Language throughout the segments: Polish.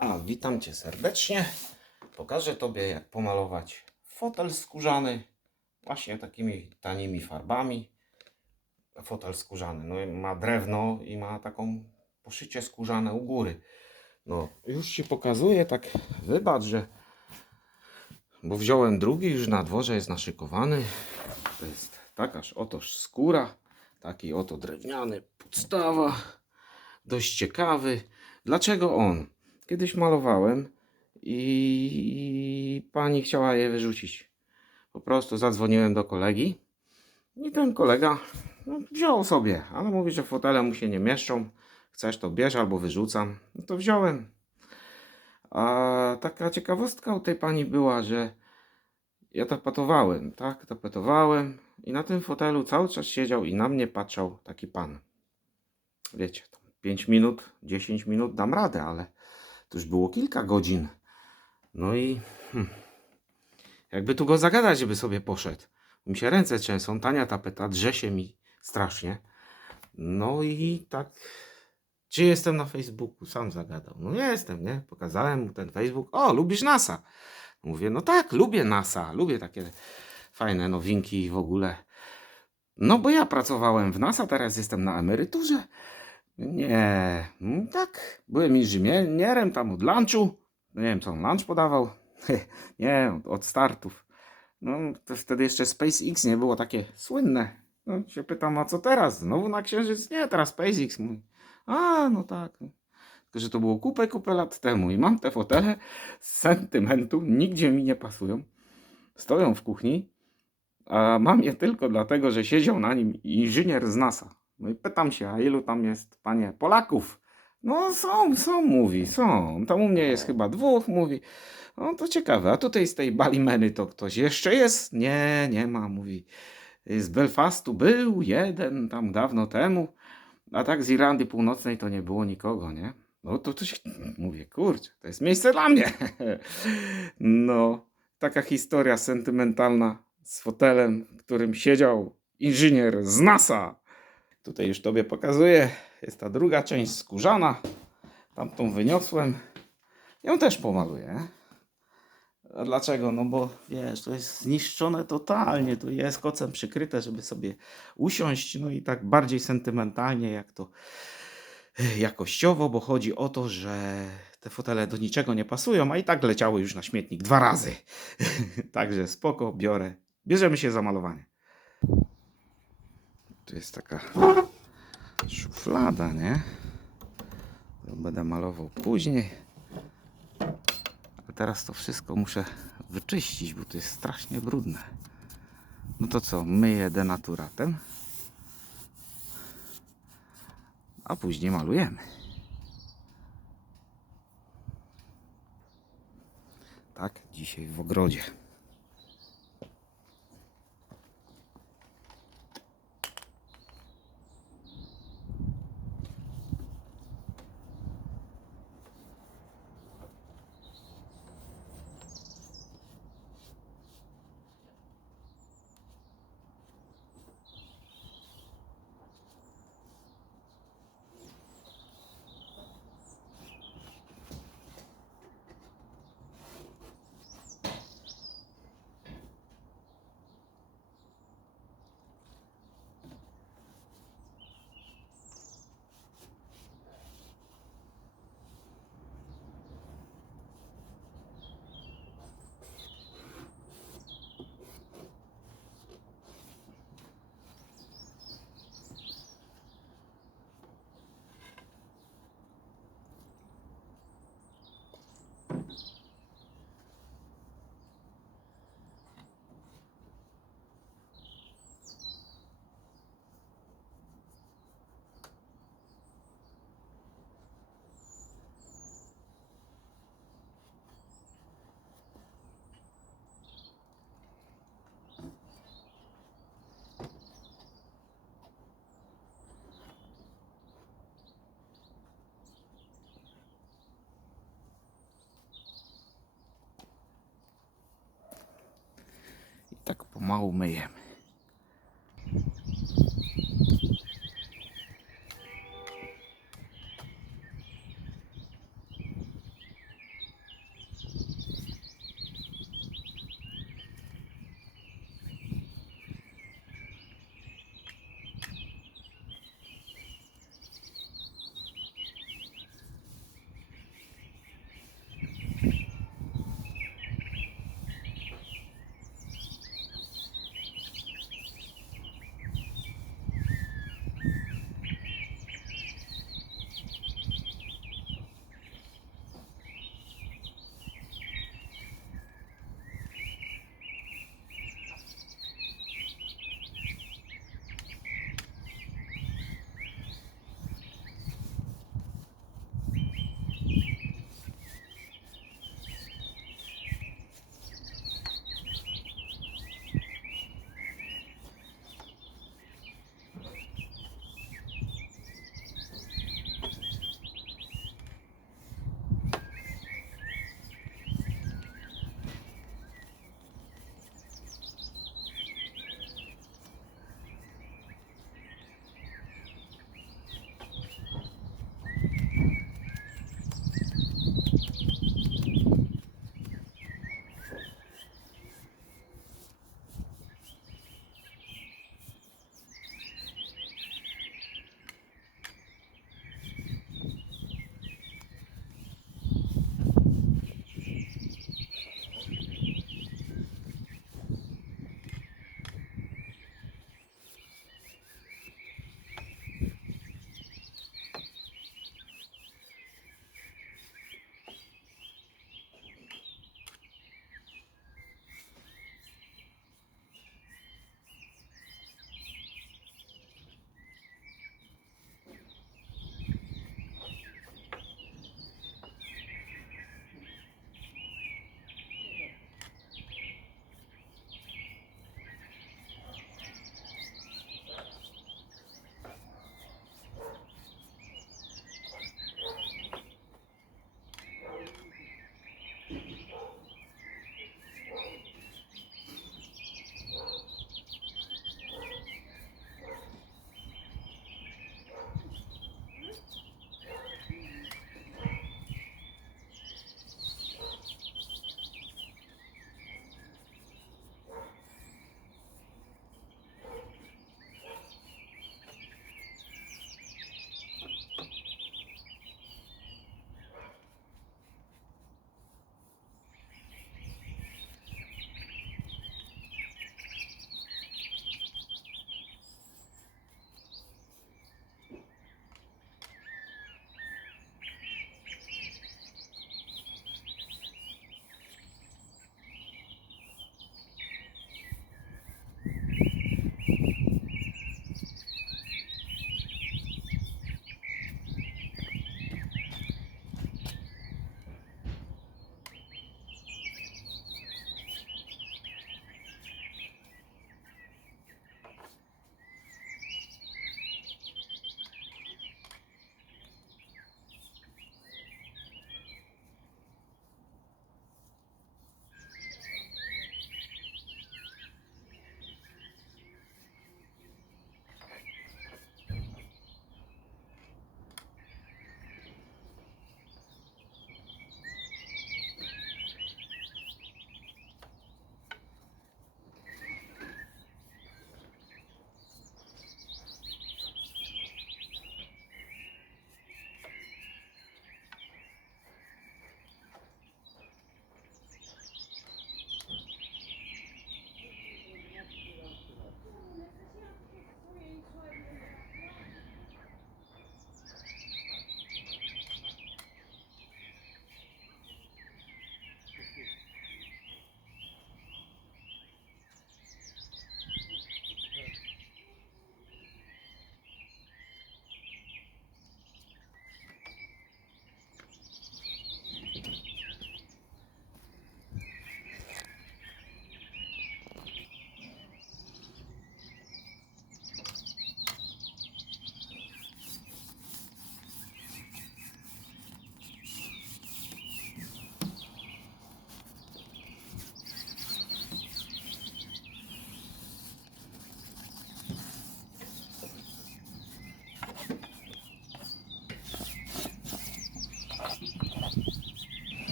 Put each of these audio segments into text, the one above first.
A, witam Cię serdecznie. Pokażę Tobie, jak pomalować fotel skórzany właśnie takimi tanimi farbami. Fotel skórzany. No, ma drewno i ma taką poszycie skórzane u góry. No, już Ci pokazuję, tak wybacz, że bo wziąłem drugi, już na dworze jest naszykowany. To jest takaż otoż skóra, taki oto drewniany, podstawa, dość ciekawy. Dlaczego on? Kiedyś malowałem i pani chciała je wyrzucić. Po prostu zadzwoniłem do kolegi i ten kolega no, wziął sobie, ale mówi, że fotele mu się nie mieszczą. Chcesz to bierz albo wyrzucam. No to wziąłem. A taka ciekawostka u tej pani była, że ja tapetowałem, tak? Tapetowałem i na tym fotelu cały czas siedział i na mnie patrzał taki pan. Wiecie, tam 5 minut, 10 minut dam radę, ale to już było kilka godzin. No i hmm, jakby tu go zagadać, żeby sobie poszedł. Mi się ręce trzęsą, tania tapeta, drze się mi strasznie. No i tak, czy jestem na Facebooku? Sam zagadał. No jestem, nie? Pokazałem mu ten Facebook. O, lubisz NASA? Mówię, no tak, lubię NASA, lubię takie fajne nowinki w ogóle. No bo ja pracowałem w NASA, teraz jestem na emeryturze. Nie, mm, tak, byłem inżynierem tam od lunchu. No nie wiem, co on lunch podawał. nie, od, startów. No, to wtedy jeszcze SpaceX nie było takie słynne. No, się pytam, a co teraz? Znowu na Księżyc? Nie, teraz SpaceX. A, no tak. Tylko, że to było kupę, kupę lat temu i mam te fotele z sentymentu, nigdzie mi nie pasują. Stoją w kuchni, a mam je tylko dlatego, że siedział na nim inżynier z NASA. No i pytam się, a ilu tam jest, panie, Polaków? No są, są, mówi, są. Tam u mnie jest chyba dwóch, mówi. No to ciekawe, a tutaj z tej Balimeny to ktoś jeszcze jest? Nie, nie ma, mówi. Z Belfastu był jeden tam dawno temu, a tak z Irlandii Północnej to nie było nikogo, nie? No to, to się, mówię, kurczę, to jest miejsce dla mnie. No, taka historia sentymentalna z fotelem, w którym siedział inżynier z NASA. Tutaj już Tobie pokazuję. Jest ta druga część skórzana. Tamtą wyniosłem. Ją też pomaluję. A dlaczego? No bo wiesz, to jest zniszczone totalnie. Tu jest kocem przykryte, żeby sobie usiąść. No i tak bardziej sentymentalnie, jak to e, jakościowo, bo chodzi o to, że te fotele do niczego nie pasują, a i tak leciały już na śmietnik dwa razy. Także spoko, biorę. Bierzemy się za malowanie. Tu jest taka szuflada, nie? To Będę malował później. A teraz to wszystko muszę wyczyścić, bo to jest strasznie brudne. No to co, myję denaturatem. A później malujemy. Tak, dzisiaj w ogrodzie. mahu meie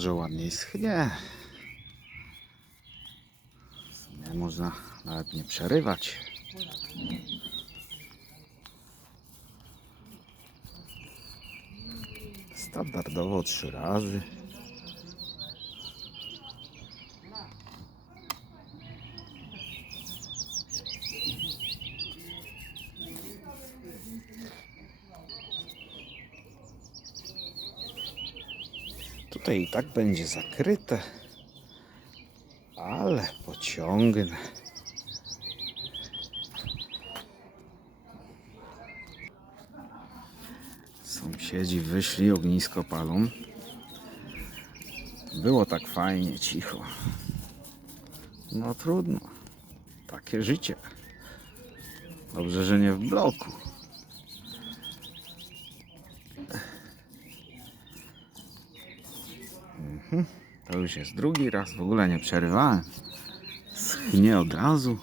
Może ładniej schnie. Sumie można nawet nie przerywać. Standardowo trzy razy. Tutaj i tak będzie zakryte, ale pociągnę. Sąsiedzi wyszli, ognisko palą. Było tak fajnie, cicho. No trudno. Takie życie. Dobrze, że nie w bloku. To już jest drugi raz, w ogóle nie przerywałem. Schnie od razu.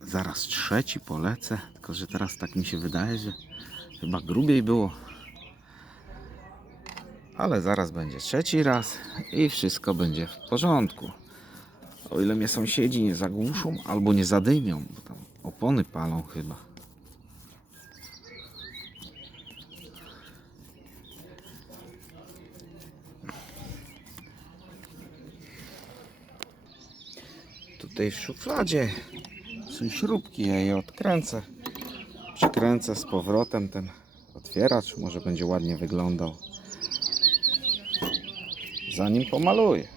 Zaraz trzeci polecę, tylko że teraz tak mi się wydaje, że chyba grubiej było. Ale zaraz będzie trzeci raz i wszystko będzie w porządku. O ile mnie sąsiedzi nie zagłuszą albo nie zadymią, bo tam opony palą chyba. Tutaj w szufladzie są śrubki, ja je odkręcę. Przykręcę z powrotem ten otwieracz, może będzie ładnie wyglądał. Zanim pomaluję.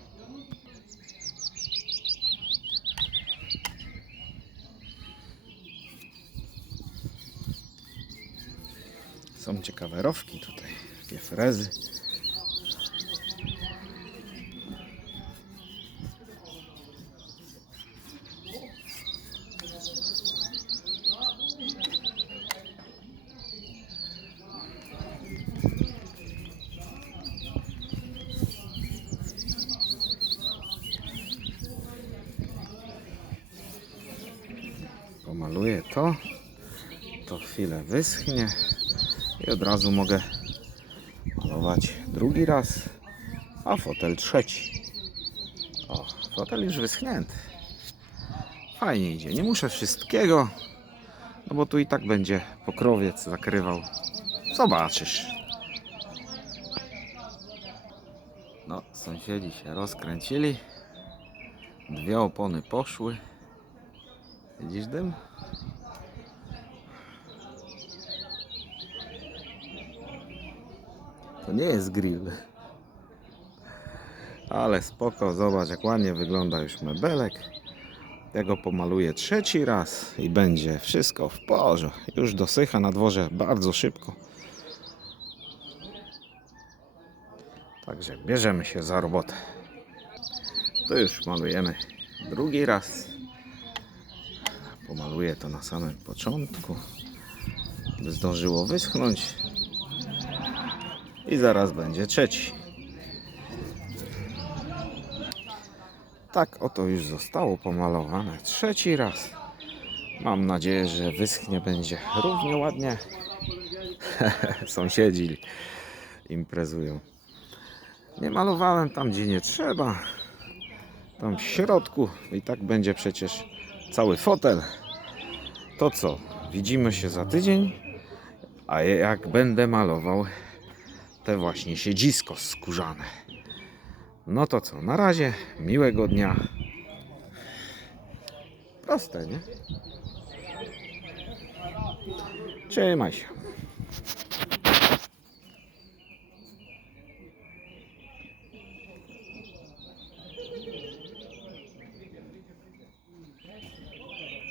Są ciekawe rowki tutaj, takie frezy. Pomaluję to, to chwilę wyschnie i od razu mogę malować drugi raz, a fotel trzeci. O, fotel już wyschnięty. Fajnie idzie, nie muszę wszystkiego, no bo tu i tak będzie pokrowiec zakrywał. Zobaczysz. No, sąsiedzi się rozkręcili. Dwie opony poszły. Widzisz dym? To nie jest grill. Ale spoko, zobacz jak ładnie wygląda już mebelek. Ja go pomaluję trzeci raz i będzie wszystko w porze. Już dosycha na dworze bardzo szybko. Także bierzemy się za robotę. To już malujemy drugi raz. Pomaluję to na samym początku, by zdążyło wyschnąć. I zaraz będzie trzeci. Tak oto już zostało pomalowane trzeci raz. Mam nadzieję, że wyschnie będzie równie ładnie. Sąsiedzi imprezują. Nie malowałem tam, gdzie nie trzeba. Tam w środku i tak będzie przecież cały fotel. To co? Widzimy się za tydzień. A jak będę malował te właśnie siedzisko skórzane. No to co? Na razie miłego dnia. Proste, nie? Trzymaj się.